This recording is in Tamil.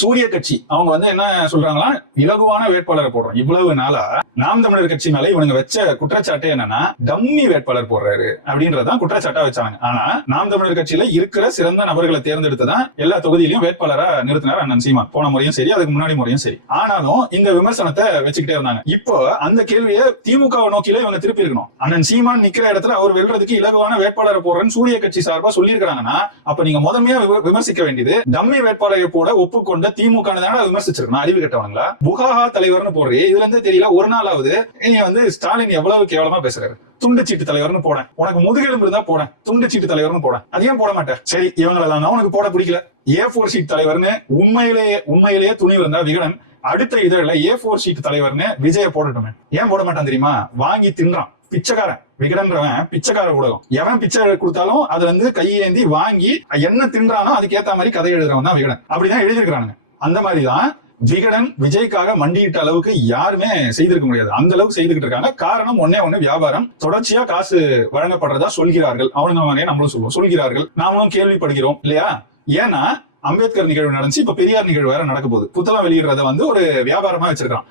சூரிய கட்சி. அவங்க வந்து என்ன சொல்றாங்களா இலகுவான வேட்பாளரை போடுறோம். இவ்வளவு நாளா நாம் தமிழர் கட்சி மேல இவனுங்க வச்ச குற்றச்சாட்டு என்னன்னா டம்மி வேட்பாளர் போடுறாரு அப்படின்றதான் குற்றச்சாட்டா வச்சாங்க. ஆனா நாம் தமிழர் கட்சியில இருக்கிற சிறந்த நபர்களை தேர்ந்தெடுத்து தான் எல்லா தொகுதியிலும் வேட்பாளரா நிறுத்தினார் அண்ணன் சீமான். போன முறையும் சரி அதுக்கு முன்னாடி முறையும் சரி. ஆனாலும் இந்த விமர்சனத்தை வச்சுக்கிட்டே இருந்தாங்க. இப்போ அந்த கேள்வியை திமுக நோக்கில இவங்க திருப்பி இருக்கணும். அண்ணன் சீமான் நிக்கிற இடத்துல அவர் வெல்றதுக்கு இலகுவான வேட்பாளரை போடுறேன்னு சூரிய கட்சி சார்பா சொல்லியிருக்காங்கன்னா அப்ப நீங்க முதன்மையா விமர்சிக்க வேண்டியது டம்மி வேட்பாளரை போட ஒப்புக்கொண்ட திமுக தானே அறிவு கட்டவங்களா புகாஹா தலைவர்னு போடுறே. இதுல இருந்தே தெரியல ஒரு நாளாவது நீ வந்து ஸ்டாலின் எவ்வளவு கேவலமா பேசுறாரு? துண்டு சீட்டு தலைவர்னு போட உனக்கு முதுகெலும்பு இருந்தா போட துண்டு சீட்டு தலைவர்னு போட அதையும் போட மாட்டேன்? சரி இவங்களெல்லாம் உனக்கு போட பிடிக்கல. ஏ போர் சீட் தலைவர்னு உண்மையிலேயே உண்மையிலேயே துணிவு இருந்தா விகடன். அடுத்த இதழில் ஏ போர் ஷீட் தலைவர்னு விஜய போடட்டுமே. ஏன் போட மாட்டான் தெரியுமா? வாங்கி தின்றான். பிச்சைக்காரன். விகடன்றவன் பிச்சைக்கார ஊடகம். எவன் பிச்சை கொடுத்தாலும் அது வந்து கையேந்தி வாங்கி என்ன தின்றானோ அதுக்கு ஏத்த மாதிரி கதை எழுதுறவன் தான் விகடன். அப்படிதான் எழுதியிருக்கிறானுங்க. அந்த மாதிரி தான் விகடன் விஜய்க்காக மண்டியிட்ட அளவுக்கு யாருமே செய்திருக்க முடியாது. அந்த அளவுக்கு செய்துகிட்டு இருக்காங்க. காரணம் ஒன்னே ஒண்ணு வியாபாரம். தொடர்ச்சியா காசு வழங்கப்படுறதா சொல்கிறார்கள். அவனுங்க மாதிரியே நம்மளும் சொல்லுவோம் சொல்கிறார்கள். நாமளும் கேள்விப்படுகிறோம். இல்லையா? ஏன்னா அம்பேத்கர் நிகழ்வு நடந்துச்சு. இப்ப பெரியார் நிகழ்வு வேற நடக்க போகுது. புத்தகம் வெளியிடுறத வந்து ஒரு வியாபாரமா வச்சிருக்கான்